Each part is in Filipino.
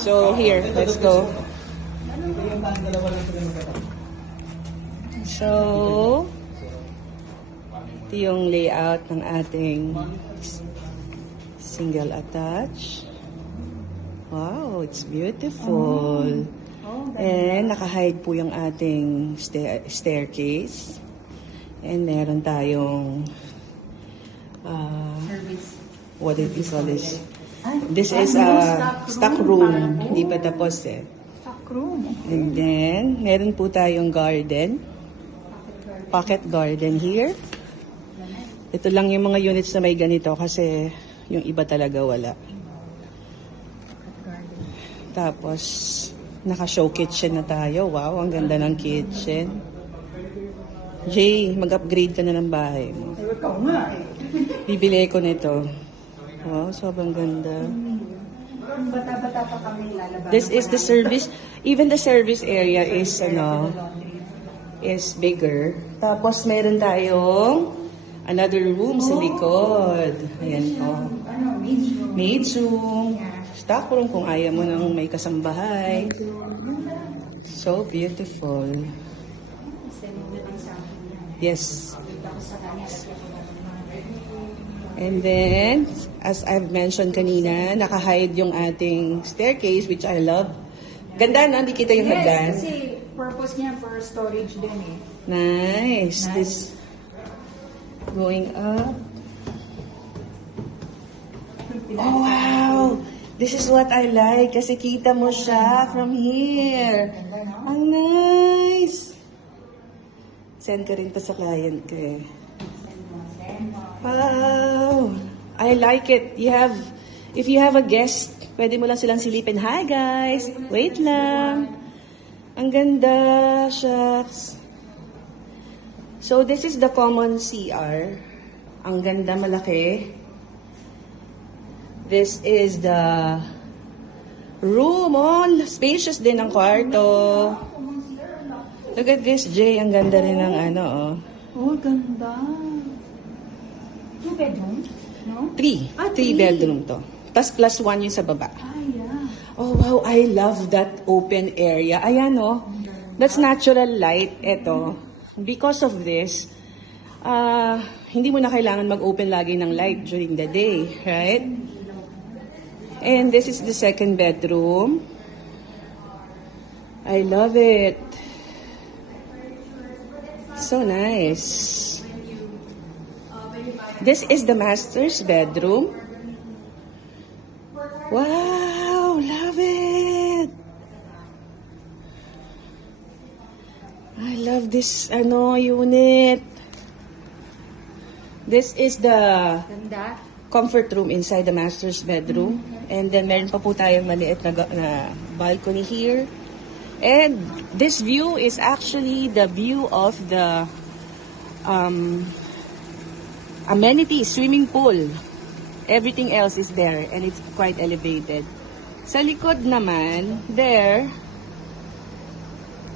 So, here, let's go. So, ito yung layout ng ating single attach. Wow, it's beautiful. And naka-hide po yung ating staircase. And meron tayong what did we call this? This is a stock room. Hindi pa tapos eh. Stock room. And then, meron po tayong garden. Pocket garden here. Ito lang yung mga units na may ganito kasi yung iba talaga wala. Tapos, naka-show kitchen na tayo. Wow, ang ganda ng kitchen. Jay, mag-upgrade ka na ng bahay mo. Ikaw nga eh. Bibili ko nito. Wow, sobrang ganda. Bata-bata pa kami lalabas. This is the service. Even the service area is, is bigger. Tapos, meron tayong another room sa likod. Ayan po. Maid's room. Stock room kung ayaw mo nang may kasambahay. So beautiful. Yes. And then, as I've mentioned kanina, naka-hide yung ating staircase, which I love. Ganda na, hindi kita yung hagdan. Yes, kasi purpose niya for storage din eh. Nice. This going up. Oh, wow. This is what I like kasi kita mo siya from here. Ang nice. Send ka rin to sa client ko eh. Wow. I like it. If you have a guest, pwede mo lang silang silipin. Hi guys. Wait lang. Ang ganda. Shucks. So this is the common CR. Ang ganda, malaki. This is the room. Oh, spacious din ang kwarto. Look at this, Jay. Ang ganda rin ng oh. Oh, ganda. 2 bedrooms? No? 3. Ah, 3 bedroom to. Tapos plus 1 yung sa baba. Ah, yeah. Oh, wow. I love that open area. Ayan, oh. That's natural light. Ito. Because of this, hindi mo na kailangan mag-open lagi ng light during the day, right? And this is the second bedroom. I love it. So nice. This is the master's bedroom. Wow, love it. I love this unit. This is the Ganda. comfort room inside the master's bedroom. And then meron pa po tayong maliit na balcony here. And this view is actually the view of the amenities, swimming pool. Everything else is there and it's quite elevated. Sa likod naman, there,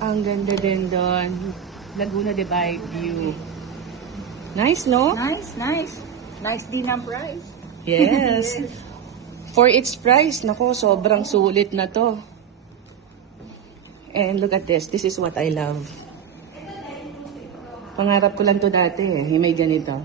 ang ganda din doon. Laguna de Bay view. Nice, no? Nice, nice. Nice din ang price. Yes. For its price, nako, sobrang sulit na to. And look at this. This is what I love. Pangarap ko lang to dati eh. May ganito.